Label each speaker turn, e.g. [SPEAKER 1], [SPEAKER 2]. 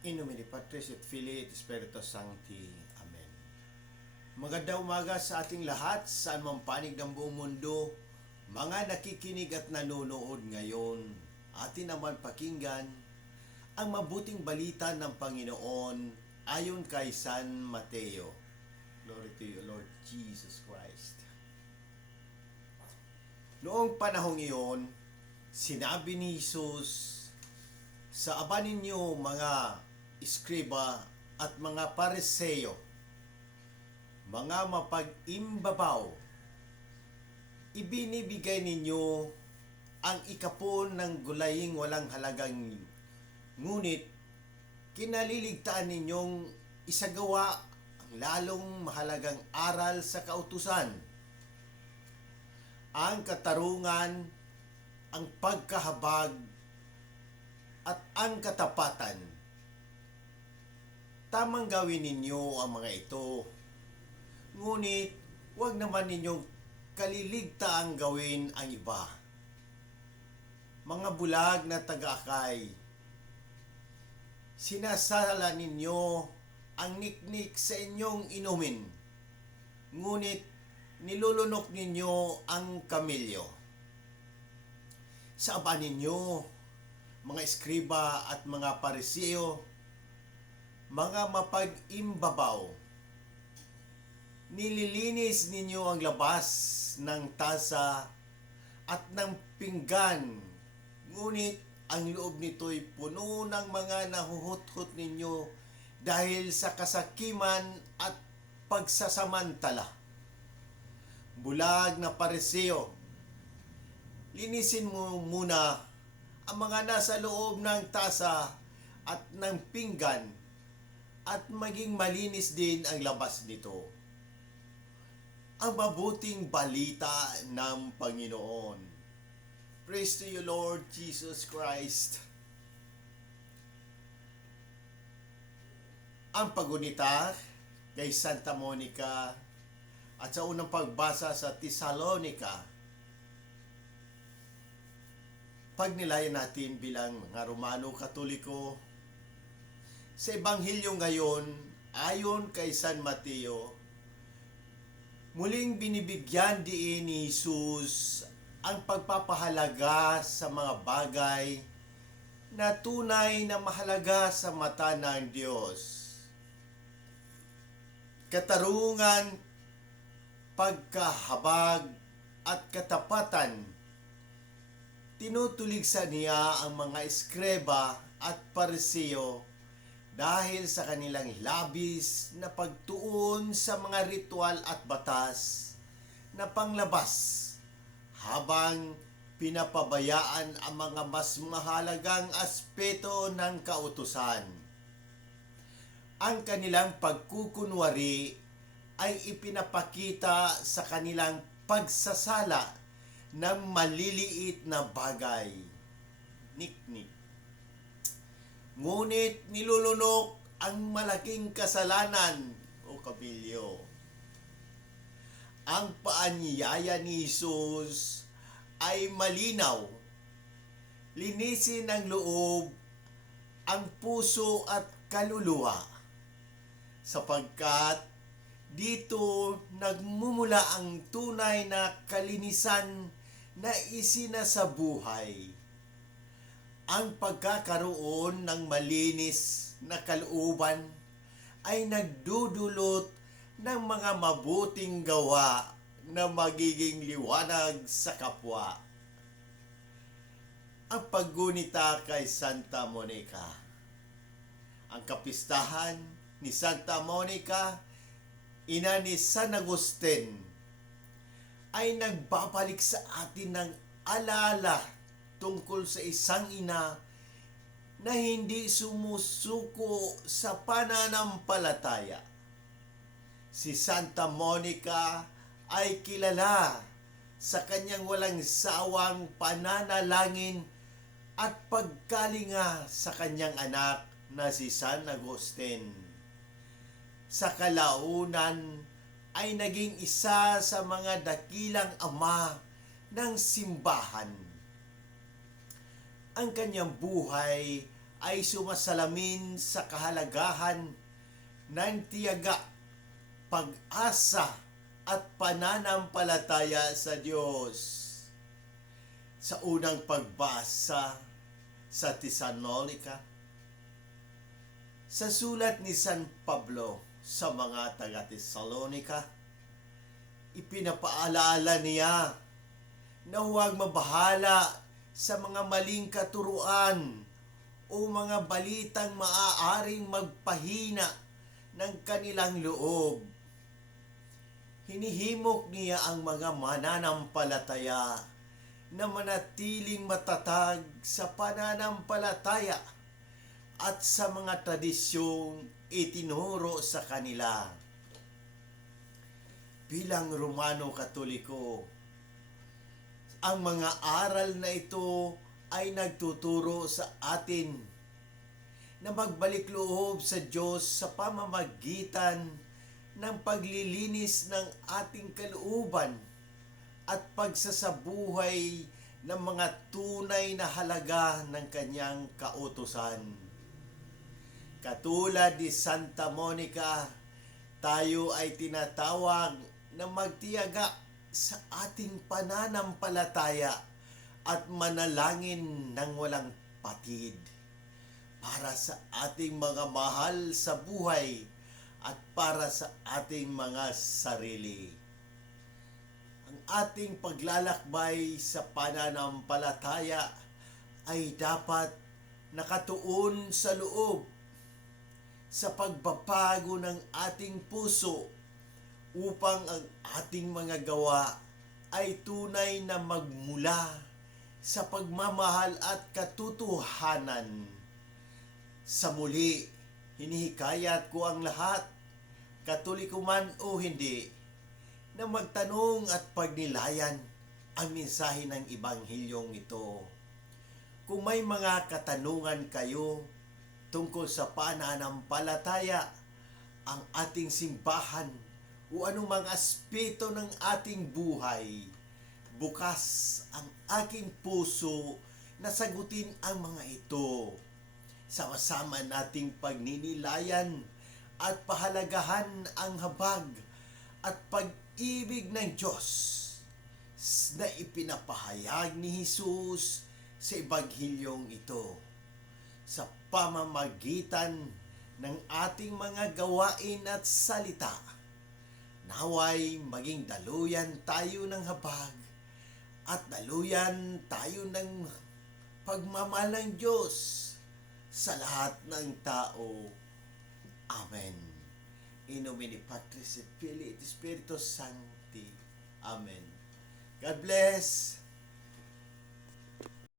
[SPEAKER 1] In nomine Patris et Filii et Spiritus Sancti. Amen. Magandang umaga sa ating lahat, saan man panig ng buong mundo, mga nakikinig at nanonood ngayon. Atin naman pakinggan ang mabuting balita ng Panginoon ayon kay San Mateo. Glory to you, Lord Jesus Christ. Noong panahong iyon, sinabi ni Jesus, sa aba ninyo mga iskriba at mga pareseyo, mga mapag-imbabaw, ibinibigay ninyo ang ikapon ng gulaying walang halagang ngunit kinaliligtaan ninyong isagawa ang lalong mahalagang aral sa kautusan. Ang katarungan, ang pagkahabag, at ang katapatan. Tamang gawin ninyo ang mga ito. Ngunit, huwag naman ninyong kaliligtaang gawin ang iba. Mga bulag na taga-akay, sinasala ninyo ang niknik sa inyong inumin. Ngunit, nilulunok ninyo ang kamilyo. Sa aba ninyo, mga eskriba at mga parisiyo, mga mapag-imbabaw. Nililinis ninyo ang labas ng tasa at ng pinggan, ngunit ang loob nito'y puno ng mga nahuhut-hut ninyo dahil sa kasakiman at pagsasamantala. Bulag na parisiyo, linisin mo muna ang mga nasa loob ng tasa at ng pinggan at maging malinis din ang labas nito. Ang mabuting balita ng Panginoon. Praise to you, Lord Jesus Christ. Ang pagunita kay Santa Monica at sa unang pagbasa sa Thessalonica pagnilayan natin bilang mga Romano Katoliko sa Ebanghelyo ngayon ayon kay San Mateo muling binibigyan diin ni Jesus ang pagpapahalaga sa mga bagay na tunay na mahalaga sa mata ng Diyos. Katarungan, pagkahabag at katapatan tinutuligsa niya ang mga eskreba at parisiyo dahil sa kanilang labis na pagtuon sa mga ritual at batas na panglabas habang pinapabayaan ang mga mas mahalagang aspeto ng kautusan. Ang kanilang pagkukunwari ay ipinapakita sa kanilang pagsasala ng maliliit na bagay. Niknik. Ngunit nilulunok ang malaking kasalanan o kabilyo. Ang paanyaya ni Jesus ay malinaw. Linisin ang loob, ang puso at kaluluwa. Sapagkat dito nagmumula ang tunay na kalinisan na isinasabuhay. Ang pagkakaroon ng malinis na kalooban ay nagdudulot ng mga mabuting gawa na magiging liwanag sa kapwa. Ang paggunita kay Santa Monica. Ang kapistahan ni Santa Monica, ina ni San Agustin, ay nagbabalik sa atin ng alala tungkol sa isang ina na hindi sumusuko sa pananampalataya. Si Santa Monica ay kilala sa kanyang walang sawang pananalangin at pagkalinga sa kanyang anak na si San Agustin. Sa kalaunan ay naging isa sa mga dakilang ama ng simbahan. Ang kanyang buhay ay sumasalamin sa kahalagahan ng tiyaga, pag-asa at pananampalataya sa Diyos. Sa unang pagbasa sa Thessalonica, sa sulat ni San Pablo sa mga taga-Thessalonica, ipinapaalaala niya na huwag mabahala sa mga maling katuruan o mga balitang maaaring magpahina ng kanilang loob. Hinihimok niya ang mga mananampalataya na manatiling matatag sa pananampalataya at sa mga tradisyong itinuro sa kanila. Bilang Romano Katoliko, ang mga aral na ito ay nagtuturo sa atin na magbalik loob sa Diyos sa pamamagitan ng paglilinis ng ating kalooban at pagsasabuhay ng mga tunay na halaga ng kanyang kautusan. Katulad ni Santa Monica, tayo ay tinatawag na magtiyaga sa ating pananampalataya at manalangin ng walang patid para sa ating mga mahal sa buhay at para sa ating mga sarili. Ang ating paglalakbay sa pananampalataya ay dapat nakatuon sa loob sa pagbabago ng ating puso upang ang ating mga gawa ay tunay na magmula sa pagmamahal at katotohanan. Sa muli, hinihikayat ko ang lahat, katoliko man o hindi, na magtanong at pagnilayan ang mensahe ng Ibanghilyong ito. Kung may mga katanungan kayo tungkol sa pananampalataya, ang ating simbahan o anumang aspeto ng ating buhay, bukas ang aking puso na sagutin ang mga ito. Sama-sama nating pagninilayan at pahalagahan ang habag at pag-ibig ng Diyos na ipinapahayag ni Jesus sa Ebanghilyong ito sa pamamagitan ng ating mga gawain at salita. Naway maging daluyan tayo ng habag at daluyan tayo ng pagmamahal ng Diyos sa lahat ng tao. Amen. In nomine Patris et Filii et Spiritus Sancti. Amen. God bless.